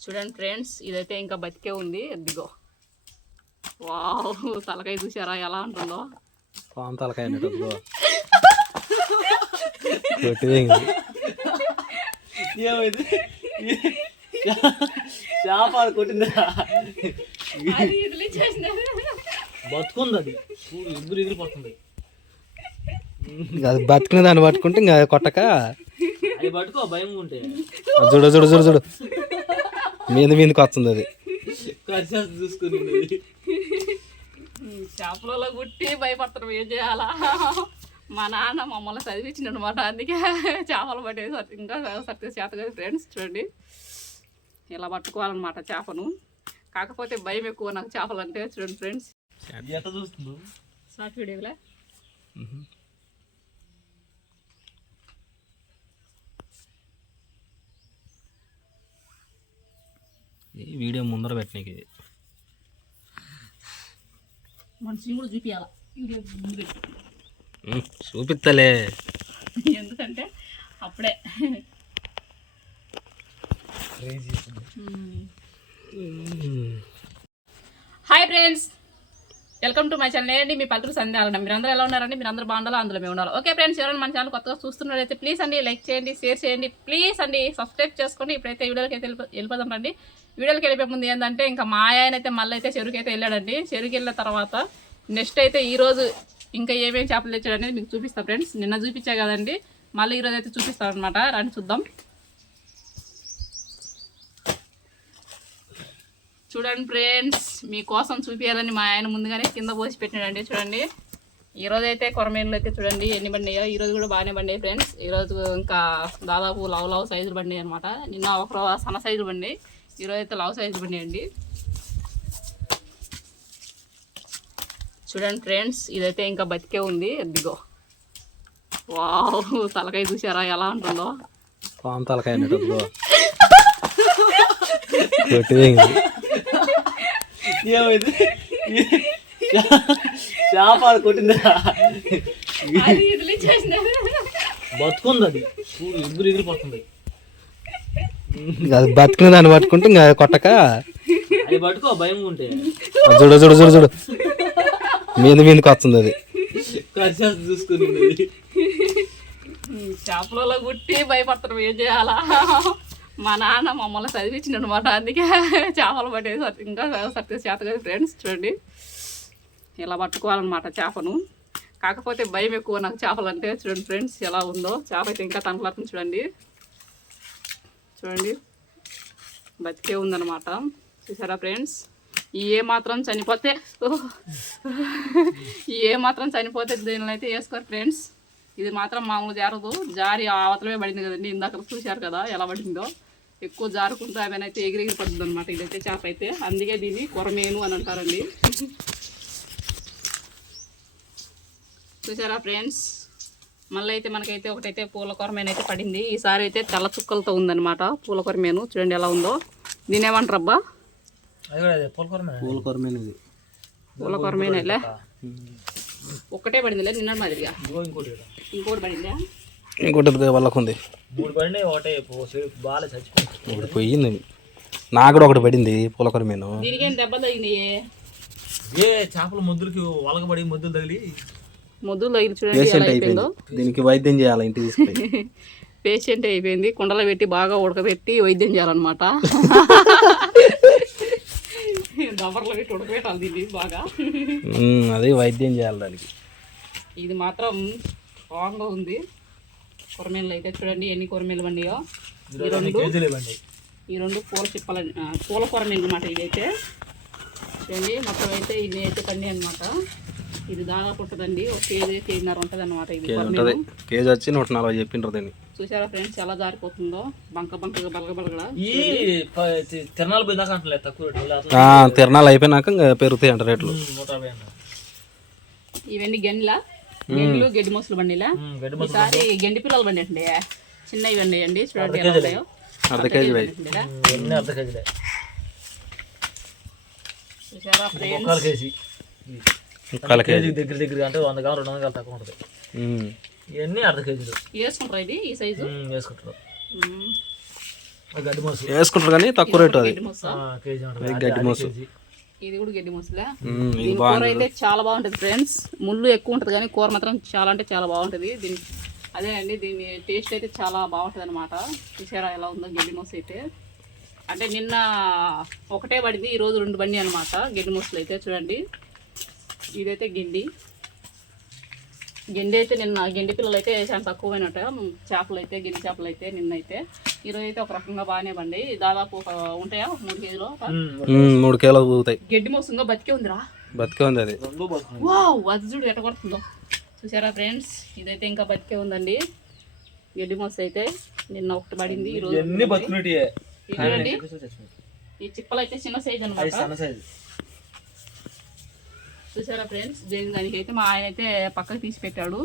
చూడండి ఫ్రెండ్స్ ఇదైతే ఇంకా బతికే ఉంది. ఎద్దిగో వావ్ తలకాయ చూసారా ఎలా ఉంటుందో? పాము తలకాయ ఏమైంది? చేప కొట్టిందా బతుకుంది అది. చూడు అది బతికిన దాన్ని పట్టుకుంటే ఇంకా కొట్టక. అది పట్టుకో భయం ఉంటే. చూడు చూడు చూడు చూడు. మీద మీదకి వస్తుంది అది. చేపలలో గుట్టి భయపడతారు ఏం చేయాలా? మా నాన్న మమ్మల్ని చదివించిన అనమాట అందుకే చేపలు పట్టేది సరి- ఇంకా సరిగ్గా చేత కదా ఫ్రెండ్స్ చూడండి. ఇలా పట్టుకోవాలన్నమాట చేపను. కాకపోతే భయం ఎక్కువ నాకు చేపలు అంటే చూడండి ఫ్రెండ్స్ షార్ట్ వీడియోలే వీడియో ముందర పెట్టనీకి మన కూడా చూపించాల వీడియో ముందు. పెట్టి ఉమ్, చూపిస్తలే ఎందుకంటే అప్పుడే. Hi friends. Welcome to my channel. ఏంటి మీ పల్లెటూరు సంధ్యాలన్న మీరందరూ ఎలా ఉన్నారండి? మీరందరూ బాగుండాలో అందులో మేము ఉండాలి? ఓకే ఫ్రెండ్స్ ఎవరైనా మన ఛానల్ కొత్తగా చూస్తున్నట్లయితే ప్లీజ్ అండి లైక్ చేయండి షేర్ చేయండి ప్లీజ్ అండి సబ్స్క్రైబ్ చేసుకోండి. ఇప్పుడైతే వీడియోకి అయితే వెళ్ళిపో- వెళ్ళిపోదాం రండి. వీడియోకి వెళ్ళిపోయే ముందు ఏంటంటే ఇంకా మా ఆయన అయితే మళ్ళీ అయితే చెరుకు అయితే వెళ్ళాడండి. చెరుకు వెళ్ళిన తర్వాత నెక్స్ట్ అయితే ఈరోజు ఇంకా ఏమేమి చేపలు తెచ్చాడు అనేది మీకు చూపిస్తాను ఫ్రెండ్స్. నిన్న చూపించా కదండి. మళ్ళీ ఈరోజు అయితే చూపిస్తాను అనమాట రండి చూద్దాం. చూడండి ఫ్రెండ్స్ మీకోసం చూపించాలని మా ఆయన ముందుగానే కింద పోసి పెట్టినాడండి. చూడండి. ఈరోజు అయితే కొరమేనులు అయితే చూడండి ఎన్ని బండియో ఈరోజు కూడా బాగానే బండి ఫ్రెండ్స్. ఈరోజు ఇంకా దాదాపు లవ్ లవ్ సైజులు బండి అనమాట నిన్న ఒక సన్న సైజులు బండి ఈరోజు అయితే లవ్ బండి అండి. చూడండి ఫ్రెండ్స్ ఇదైతే ఇంకా బతికే ఉంది. ఎద్దిగో వావ్ తలకాయ చూసారా ఎలా ఉంటుందో. పాము తలకాయ అన్నట్టు బ్రో కొట్టిపోయింది ఏమైంది? చేప కొట్టిందా. బతుకుంది అది. ఎగురు ఎగిరిపోతుంది అది బతికిన దాన్ని పట్టుకుంటే ఇంకా కొట్టక. అది పట్టుకో భయం ఉంటే. చూడు చూడు చూడు చూడు. మీద మీదకి వస్తుంది అది. చూసుకుని. చేపలలో గుట్టి భయపడతారు ఏం చేయాలా? మా నాన్న మమ్మల్ని చదివించిన అనమాట అందుకే చేపలు పట్టేది సరి- ఇంకా సరిగ్గా చేత కదా ఫ్రెండ్స్ చూడండి. ఇలా పట్టుకోవాలన్నమాట చేపను. కాకపోతే భయం ఎక్కువ నాకు చేపలు అంటే చూడండి ఫ్రెండ్స్ ఎలా ఉందో. చేప అయితే ఇంకా తనలాడుతుంది చూడండి. చూడండి. బతికే ఉందన్నమాట. చూసారా ఫ్రెండ్స్? ఈ ఏ మాత్రం చనిపోతే ఈ ఏ మాత్రం చనిపోతే దీనిలో అయితే వేసుకోరు ఫ్రెండ్స్. ఇది మాత్రం మామూలు జారదు. జారి ఆ అవతలమే పడింది కదండి. ఇందాక చూశారు కదా ఎలా పడిందో. ఎక్కువ జారుకుంటూ అవనైతే ఎగిరి పడుతుంది అనమాట ఇదైతే చేప అయితే. అందుకే దీన్ని కొరమేను అని అంటారండి. చూసారా ఫ్రెండ్స్? మళ్ళీ అయితే మనకైతే ఒకటైతే పూల కొరమేను అయితే పడింది. ఈసారి అయితే తెల్ల చుక్కలతో ఉందన్నమాట పూల కొరమేను. చూడండి ఎలా ఉందో. దీని ఏమంటారు అబ్బా. పూల కొరమేనిది పూల కొరమేనేలే ఒక్కటే పడిందిలే నిన్న మాదిరిగా. ఇంకోటి పడిందా? ఇంకోటి వాళ్ళకుంది. మూడు పడినాయి ఒకటే బాగా చచ్చిపోయింది. ఒకటి పోయింది. నాకు కూడా ఒకటి పడింది పూల కొరమేను. దీనికేం దెబ్బ తగినాయి ఏ చేపల ముద్దులకి వలకబడి ముద్దులు తగిలి మొద్దులు తగిలి చూడండి ఎలా పేషెంట్ అయిపోయిందో. దీనికి వైద్యం చేయాలి? ఇంటికి తీసుకుపోయి పేషెంట్ అయిపోయింది. కుండలో పెట్టి బాగా ఉడకబెట్టి వైద్యం చేయాలన్నమాట. దబర్లో పెట్టి ఉడకబెట్టాలి దీన్ని బాగా. అది వైద్యం చేయాలి దానికి. ఇది మాత్రం స్ట్రాంగ్గా ఉంది. కొరమేలు అయితే చూడండి ఎన్ని కొరమేలు బండియో ఈ రెండు ఈ రెండు పూల చిప్పల పూల కొరమేలు అనమాట ఇదైతే. చూడండి మొత్తం అయితే ఇన్ని అయితే పండి అనమాట ఇది దాదాపు ఉంటుందండి. ఒక కేజీ కేజీన్నర ఉంటుంది అనమాట ఇది కేజీ ఉంటుంది. కేజీ వచ్చి నూట నలభై చెప్పిండ్రు దీన్ని. చూసారా ఫ్రెండ్స్ ఎలా జారిపోతుందో? బంక బంకగా బలగ బలగడ ఈ తిరణాలు పోయిందాక అంటలేదు తక్కువ తిరణాలు అయిపోయినాక ఇంకా పెరుగుతాయి అంట రేట్లు. ఇవన్నీ గెండ్ల? గెండ్లు గడ్డి మొసలు బండిలా? ఈసారి గెండి పిల్లలు బండి అండి చిన్నవి బండి అండి. చూడండి ఎలా ఉన్నాయో. అర్ధ కేజీ అర్ధ కేజీలే. చూసారా ఫ్రెండ్స్? కేజీ దగ్గర దగ్గర అంటే వంద గ్రాములు రెండు వందల తక్కువ ఉంటుంది. ఇవన్నీ అర్ధ కేజీలు. వేసుకుంటారా ఇది ఈ సైజు? వేసుకుంటారు. గడ్డి మోసు. వేసుకుంటారు కానీ తక్కువ రేటు అది. కేజీ ఉంటుంది. గడ్డి మోసు. ఇది కూడా గడ్డి మొసలే? దీని కూర అయితే చాలా బాగుంటుంది ఫ్రెండ్స్. ముళ్ళు ఎక్కువ ఉంటుంది కానీ కూర మాత్రం చాలా అంటే చాలా బాగుంటుంది. దీని అదేనండి దీని టేస్ట్ అయితే చాలా బాగుంటుంది అనమాట చూసారా ఎలా ఉందో గడ్డి మొస అయితే. అంటే నిన్న ఒకటే పడింది ఈరోజు రెండు బండి అనమాట గడ్డి మొసలు అయితే. చూడండి. ఇదైతే గిండి. గెండి అయితే నిన్న గెండి పిల్లలు అయితే చాలా తక్కువైనట్ట చేపలు అయితే గిన్నె చేపలు అయితే నిన్న అయితే ఈరోజు అయితే ఒక రకంగా బాగానే బండి దాదాపు ఒక ఉంటాయా? మూడు కేజీలు మూడు కిలోలు ఊగుతాయి. గడ్డి మోసంగా బతికే ఉందిరా. బతికే ఉంది అది. వావ్ అది చూడు ఎట్ట కొడుతుందో. చూసారా ఫ్రెండ్స్? ఇదైతే ఇంకా బతికే ఉందండి. గడ్డి మొస అయితే నిన్న ఒకటి పడింది ఈ రోజు ఎన్ని బతుకున్నట్టు ఇది చూడండి ఈ చిప్పలు అయితే చిన్న సైజ్ అనమాట చూసారా ఫ్రెండ్స్ దేని దానికైతే మా ఆయన అయితే పక్కకు తీసి పెట్టాడు.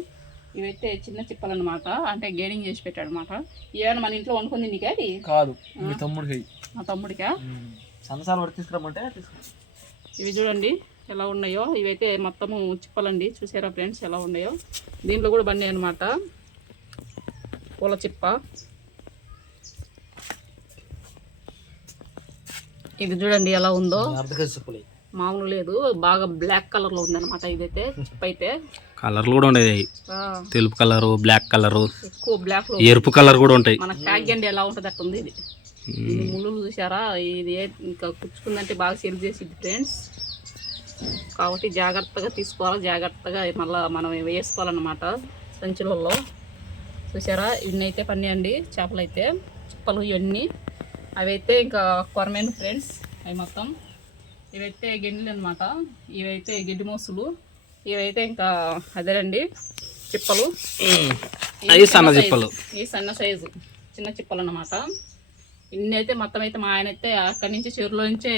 ఇవైతే చిన్న చిప్పలు అనమాట అంటే గేడింగ్ చేసి పెట్టాడు అనమాట ఏమైనా మన ఇంట్లో వండుకుంది నీకే అది? కాదు మీ తమ్ముడికి. మా తమ్ముడికా? తీసుకురమ్మంటే తీసుకురా. ఇవి చూడండి ఎలా ఉన్నాయో. ఇవైతే మొత్తము చిప్పలండి. చూసారా ఫ్రెండ్స్ ఎలా ఉన్నాయో. దీంట్లో కూడా బండి అనమాట పూల చిప్ప. ఇది చూడండి ఎలా ఉందో. అర్ధ కేజీ చెప్పులు. మామూలు లేదు. బాగా బ్లాక్ కలర్లో ఉందన్నమాట ఇదైతే చిప్ప అయితే కలర్లు కూడా ఉండేవి ఆ, తెలుపు కలరు బ్లాక్ కలరు ఎక్కువ బ్లాక్లో ఎరుపు కలర్ కూడా ఉంటాయి. మన అండి ఎలా ఉంటుంది అట్లా ఉంది ఇది ముళ్ళు చూసారా? ఇది ఇంకా కుచ్చుకుందంటే బాగా సెల్ చేసిద్ది ఫ్రెండ్స్ కాబట్టి జాగ్రత్తగా తీసుకోవాలి. జాగ్రత్తగా మళ్ళీ మనం వేసుకోవాలన్నమాట సంచులలో. చూసారా? ఇన్ని అయితే పన్నాయండి చేపలు అయితే చిప్పలు ఇవన్నీ. అవైతే ఇంకా కొరమైన ఫ్రెండ్స్ అవి మొత్తం ఇవైతే గిన్నెలు అనమాట ఇవైతే గిడ్డి మోసులు. ఇవైతే ఇంకా అదేనండి చిప్పలు. అవి సన్న చిప్పలు. ఈ సన్న సైజు చిన్న చిప్పలు అన్నమాట. ఇన్ని అయితే మొత్తం అయితే మా ఆయన అయితే అక్కడి నుంచి చెరువులో నుంచే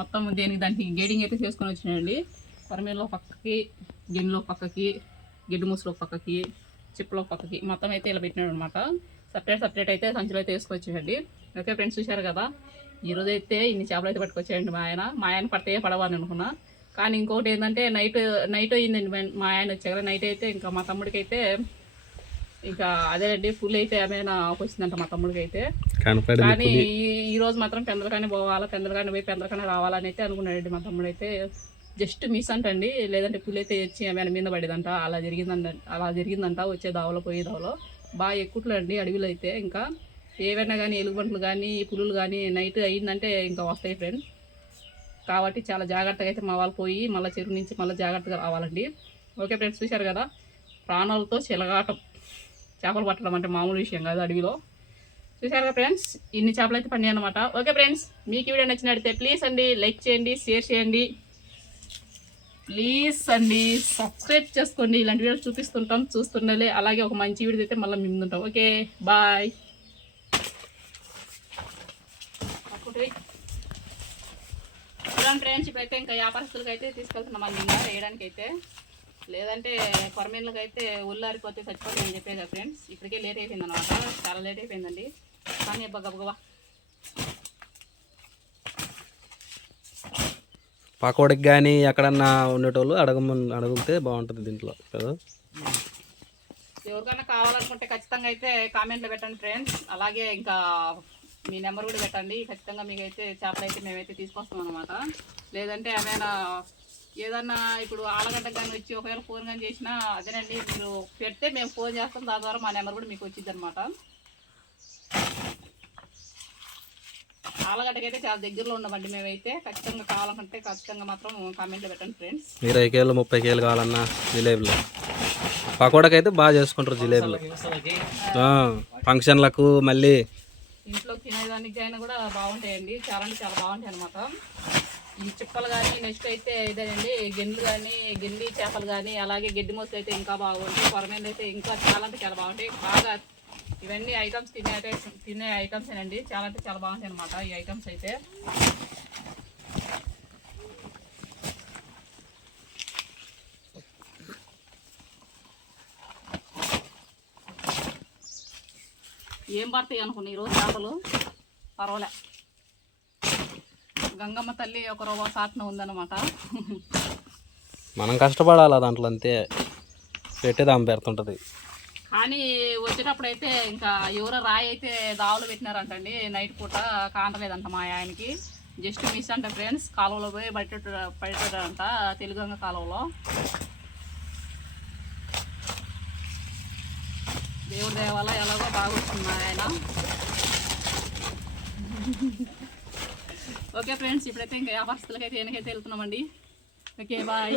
మొత్తం దేనికి దానికి గేడింగ్ అయితే చేసుకొని వచ్చినాయండి కొరమీలో పక్కకి గిన్నెలో పక్కకి గిడ్డు మూసులో పక్కకి చిప్పలో పక్కకి మొత్తం అయితే ఇలా పెట్టినాడు అనమాట సపరేట్ సపరేట్ అయితే సంచులు అయితే వేసుకొచ్చేయండి ఓకే ఫ్రెండ్స్ చూశారు కదా? ఈరోజు అయితే ఇన్ని చేపలు అయితే పట్టుకొచ్చేయండి మా ఆయన. మా ఆయన పడితే పడవని అనుకున్నా. కానీ ఇంకొకటి ఏంటంటే నైట్ నైట్ అయ్యిందండి మా- ఆయన వచ్చాక. నైట్ అయితే ఇంకా మా తమ్ముడికి అయితే ఇంకా అదేనండి ఫుల్ అయితే ఏమైనా వచ్చిందంట మా తమ్ముడికి అయితే కానీ ఈ- రోజు మాత్రం పెందలకానే పోవాలా పెందలకానే పోయి పెందలకానే రావాలని అయితే అనుకున్నాడండి మా తమ్ముడు అయితే జస్ట్ మిస్ అంటండి లేదంటే పులి అయితే వచ్చి ఏమైనా మీద పడేదంట. అలా జరిగిందంట అలా జరిగిందంట. వచ్చే దావలో పోయే దావలో. బాగా ఎక్కుట్లు అండి అడవిలో అయితే ఇంకా. ఏవైనా కానీ ఎలుగుబంట్లు కానీ పులులు కానీ నైట్ అయిందంటే ఇంకా వస్తాయి ఫ్రెండ్ కాబట్టి చాలా జాగ్రత్తగా అయితే మా వాళ్ళు పోయి మళ్ళీ చెరువు నుంచి మళ్ళీ జాగ్రత్తగా రావాలండి. ఓకే ఫ్రెండ్స్ చూశారు కదా? ప్రాణాలతో చిలగాటం. చేపలు పట్టడం అంటే మామూలు విషయం కాదు అడవిలో. చూశారు కదా ఫ్రెండ్స్ ఇన్ని చేపలు అయితే పడినాయి అనమాట ఓకే ఫ్రెండ్స్ మీకు ఈ వీడియో నచ్చినట్లయితే ప్లీజ్ అండి లైక్ చేయండి షేర్ చేయండి. ప్లీజ్ అండి సబ్స్క్రైబ్ చేసుకోండి. ఇలాంటి వీడియోలు చూపిస్తుంటాం చూస్తుండాలి. అలాగే ఒక మంచి వీడియో అయితే మళ్ళీ మిందుంటాం. ఓకే బాయ్ చూడండి ఫ్రెండ్స్ ఇప్పుడైతే ఇంకా వ్యాపారస్తులకి అయితే తీసుకెళ్తున్నాం అండి ఇంకా వేయడానికి అయితే లేదంటే కొరమీన్లకు అయితే ఉల్లారిపోతే చచ్చిపోతుంది అని చెప్పే కదా ఫ్రెండ్స్. ఇప్పటికే లేట్ అయిపోయింది అనమాట చాలా లేట్ అయిపోయిందండి. కానీ గబగబా పకోడికి కానీ ఎక్కడన్నా ఉండేటోళ్ళు అడగమని అడిగితే బాగుంటుంది దీంట్లో కదా. ఎవరికైనా కావాలనుకుంటే ఖచ్చితంగా అయితే కామెంట్లో పెట్టండి ఫ్రెండ్స్. అలాగే ఇంకా మీ నెంబర్ కూడా పెట్టండి. ఖచ్చితంగా మీకు అయితే చేపలు అయితే మేమైతే తీసుకొస్తాం అనమాట లేదంటే ఏమైనా ఏదన్నా ఇప్పుడు ఆలగడ్డ కానీ వచ్చి ఒకవేళ ఫోన్ కానీ చేసినా అదేనండి మీరు పెడితే మేము ఫోన్ చేస్తాం. దాని ద్వారా మా నెంబర్ కూడా మీకు వచ్చింది అనమాట ఆలగడ్డకి అయితే చాలా దగ్గరలో ఉన్నామండి మేమైతే. ఖచ్చితంగా కావాలనుకుంటే ఖచ్చితంగా మాత్రం కామెంట్లో పెట్టండి ఫ్రెండ్స్ ఇరవై కేలు ముప్పై కేలు కావాలన్నా జిలేబీలు. పకోడాకి అయితే బాగా చేసుకుంటారు జిలేబీలు. ఫంక్షన్లకు మళ్ళీ ఇంట్లో తినేదానికి అయినా కూడా బాగుంటాయండి. చాలా అంటే చాలా బాగుంటాయి అనమాట ఈ చిప్పలు కానీ నెక్స్ట్ అయితే ఇదేనండి. గిన్నెలు కానీ గిన్నె చేపలు కానీ అలాగే గడ్డి మోసలు అయితే ఇంకా బాగుంటాయి. కొరమేలు అయితే ఇంకా చాలా అంటే చాలా బాగుంటాయి. బాగా ఇవన్నీ ఐటమ్స్ తినే తినే ఐటమ్స్ అండి చాలా అంటే చాలా బాగుంటాయి అనమాట ఈ ఐటమ్స్ అయితే. ఏం పడతాయి అనుకున్నా. ఈరోజు చేపలు పర్వాలే. గంగమ్మ తల్లి ఒక రవ్వ సాట్న ఉందన్నమాట. మనం కష్టపడాలి దాంట్లో అంతే. పెట్టేది పెడుతుంటుంది. కానీ వచ్చేటప్పుడు అయితే ఇంకా ఎవరో రాయి అయితే దావులు పెట్టినారంటండి నైట్ పూట కాంటలేదంట మా ఆయనకి. జస్ట్ మిస్ అంట ఫ్రెండ్స్ కాలువలో పోయి బయట పడేటాడంట తెలుగంగ కాలువలో. దేవుడి దయ వల్ల ఎలాగో బాగా వచ్చింది మా ఆయన ఓకే ఫ్రెండ్స్ ఇప్పుడైతే ఇంకా వ్యాపారస్తులకైతే వెనకైతే వెళ్తున్నామండి. Okay bye